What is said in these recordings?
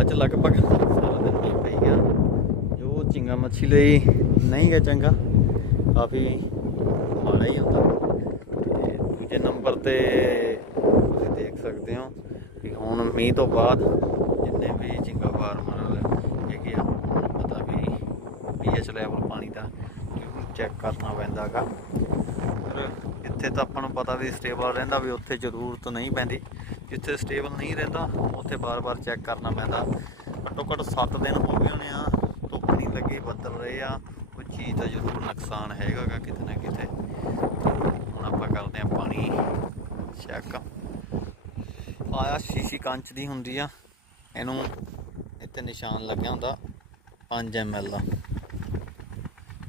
ਅੱਜ ਲਗਭਗ ਸਾਰਾ ਦਿਨ ਮੀਂਹ ਪਈ ਗਿਆ ਜੋ ਝਿੰਗਾ ਮੱਛੀ ਲਈ ਨਹੀਂ ਗਾ ਚੰਗਾ, ਕਾਫੀ ਮਾੜਾ ਹੀ ਹੁੰਦਾ ਤੇ। ਦੂਜੇ ਨੰਬਰ ਤੇ ਤੁਸੀਂ ਦੇਖ ਸਕਦੇ ਹੋ ਕਿ ਹੁਣ ਮੀਂਹ ਤੋਂ ਬਾਅਦ ਜਿੰਨੇ ਵੀ ਝਿੰਗਾ ਫਾਰਮ ਵਾਲੇ ਹੈਗੇ ਆ, ਪਤਾ ਵੀ ਪੀਐਚ ਲੈਵਲ ਪਾਣੀ ਦਾ ਚੈੱਕ ਕਰਨਾ ਪੈਂਦਾ ਗਾ ਪਰ ਇੱਥੇ ਤਾਂ ਆਪਾਂ ਨੂੰ ਪਤਾ ਵੀ ਸਟੇਬਲ ਰਹਿੰਦਾ ਵੀ ਉੱਥੇ ਜ਼ਰੂਰਤ ਨਹੀਂ ਪੈਂਦੀ। ਜਿੱਥੇ ਸਟੇਬਲ ਨਹੀਂ ਰਹਿੰਦਾ, ਉੱਥੇ ਬਾਰ-ਬਾਰ ਚੈੱਕ ਕਰਨਾ ਪੈਂਦਾ। ਘੱਟੋ ਘੱਟ 7 ਦਿਨ ਹੋ ਗਏ ਹੋਣੇ ਆ, ਧੁੱਪ ਨਹੀਂ ਲੱਗੀ, ਬੱਦਲ ਰਹੇ ਆ। ਉਹ ਚੀਜ਼ ਦਾ ਜ਼ਰੂਰ ਨੁਕਸਾਨ ਹੈਗਾ ਗਾ ਕਿਤੇ ਨਾ ਕਿਤੇ। ਹੁਣ ਆਪਾਂ ਕਰਦੇ ਆ ਪਾਣੀ ਚੈੱਕ ਆਇਆ ਸ਼ੀਸ਼ੀ ਕੰਚ ਦੀ ਹੁੰਦੀ ਆ, ਇਹਨੂੰ ਇੱਥੇ ਨਿਸ਼ਾਨ ਲੱਗਿਆ ਹੁੰਦਾ 5 ml ਦਾ।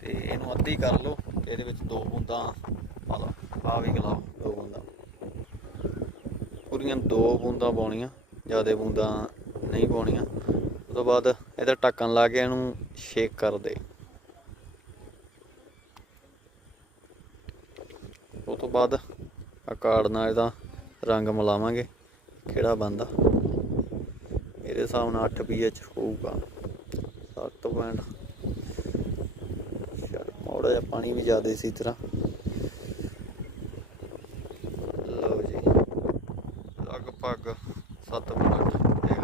ਤੇ ਇਹਨੂੰ ਅੱਧੀ ਕਰ ਲਓ ਇਹਦੇ ਵਿੱਚ ਦੋ ਬੂੰਦਾਂ ਪਾ ਲਓ। ਆ ਵੀ ਗਲਾਓ। ਪੂਰੀਆਂ ਦੋ ਬੂੰਦਾਂ ਪਾਉਣੀਆਂ, ਜ਼ਿਆਦਾ ਬੂੰਦਾਂ ਨਹੀਂ ਪਾਉਣੀਆਂ। ਉਸ ਤੋਂ ਬਾਅਦ ਇਹਦਾ ਢੱਕਣ ਲਾ ਕੇ ਇਹਨੂੰ ਸ਼ੇਕ ਕਰ ਦੇ। ਉਸ ਤੋਂ ਬਾਅਦ ਆ ਨਾਲ ਇਹਦਾ ਰੰਗ ਮਿਲਾਵਾਂਗੇ, ਕਿਹੜਾ ਬੰਦਾ ਮੇਰੇ ਹਿਸਾਬ ਨਾਲ 8 pH ਹੋਊਗਾ। 7 ਪੁਆਇੰਟ ਸ਼ਾਇਦ ਮੋੜਾ ਜਿਹਾ ਪਾਣੀ ਵੀ ਜ਼ਿਆਦਾ ਸੀ ਤਰ੍ਹਾਂ ਲਓ ਜੀ ਲਗਭਗ 7 ਮਿੰਟ